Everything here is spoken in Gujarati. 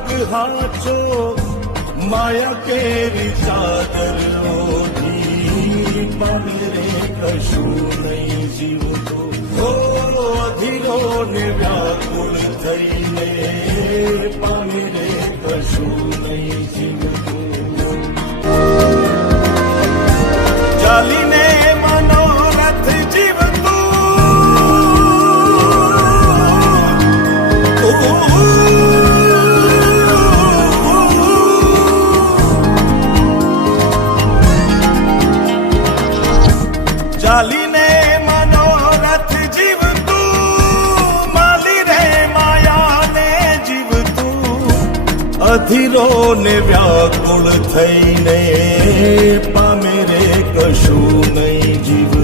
જગ હાચો માયા કેરી ચાદર ઓઢી પામી રે કશું નહીં જીવતું હો અધીરો ને વ્યાકુળ થઈને પામી રે કશું નહીં જીવતું ચાલીને મનોરથ જીવતું ચાલીને મનોરથ જીવતું માલી રે માયાને જીવતું અધીરો ને વ્યાકુળ થઈને પામે રે કશું નહીં જીવ